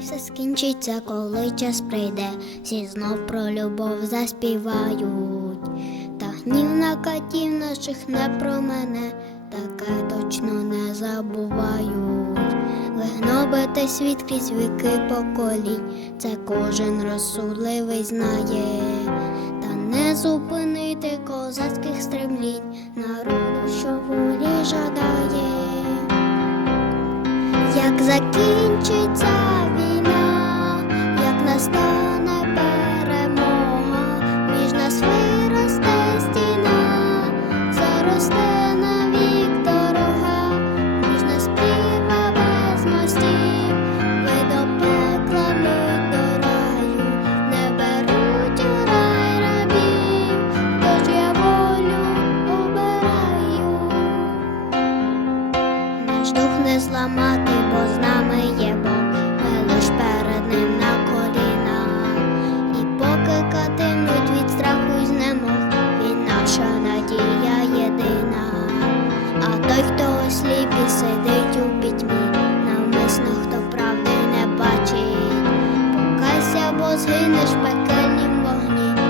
все скінчиться, коли час прийде, всі знов про любов заспівають. Та гнів на катів наших не про мене, таке точно не забувають. Вигнобити світ крізь віки поколінь, це кожен розсудливий знає, та не зупинити козацьких стремлінь, народу, що волі жадає. Як закінчиться настане перемога, між нас виросте стіна, заросте навік дорога, між нас прірва без мостів, ви до пекла, ми до раю, не беруть у рай рабів, тож я волю обираю. Наш дух не зламати, бо з нами є Бог, Покайся, бо згинеш в пекельнім вогні,